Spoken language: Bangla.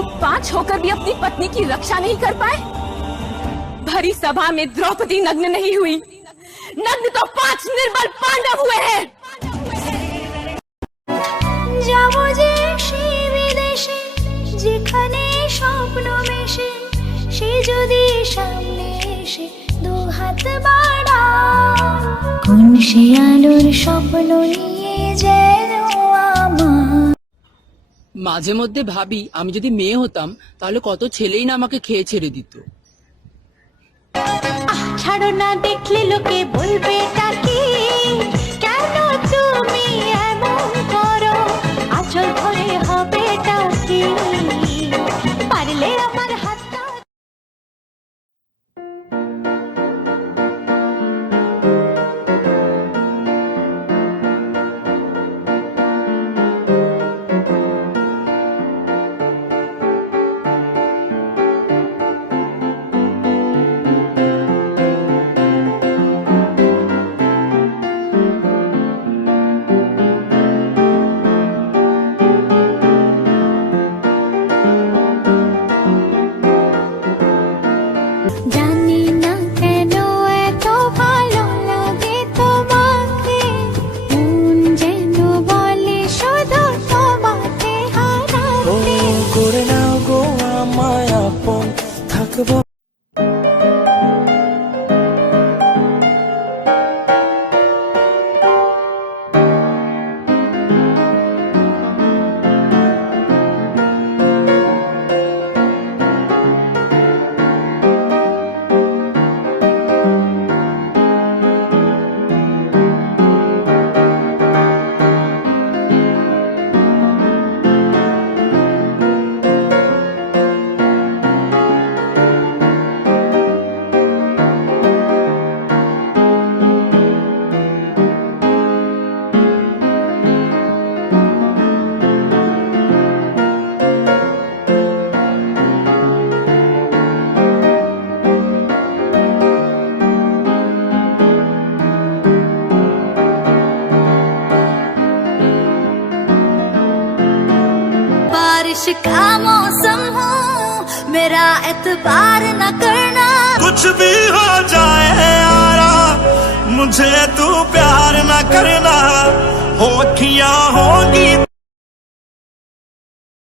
जो 5 होकर भी अपनी पत्नी की रक्षा नहीं कर पाए। भरी सभा में द्रौपदी नग्न नहीं हुई, नग्न तो 5 निर्बल पांडव हुए हैं। যাবো যে সেই বিদেশে যেখানে স্বপ্ন মেশে, সে যদি সামনে এসে দু হাত বাড়ায়, কোন সে আলোর স্বপ্ন নিয়ে যেন আমার। মাঝে মধ্যে ভাবি আমি যদি মেয়ে হতাম তাহলে কত ছেলেই না আমাকে খেয়ে ছেড়ে দিত। ছাড়ো না, দেখলে লোকে বলবে তাকে, কেন তুমি এমন করো, আঁচল ধরে হবে তাকে, পারলে আমার হাতটা। জানি না কেন এত ভালো লাগে তোমাকে, মন যেন বলে শুধু তোমাকে হারাতে। করে নাও গো আমায় আপন, থাকবো बारिश का मौसम हो, मेरा एतबार न करना। कुछ भी हो जाए यारा, मुझे तू प्यार न करना, हो अखियां होगी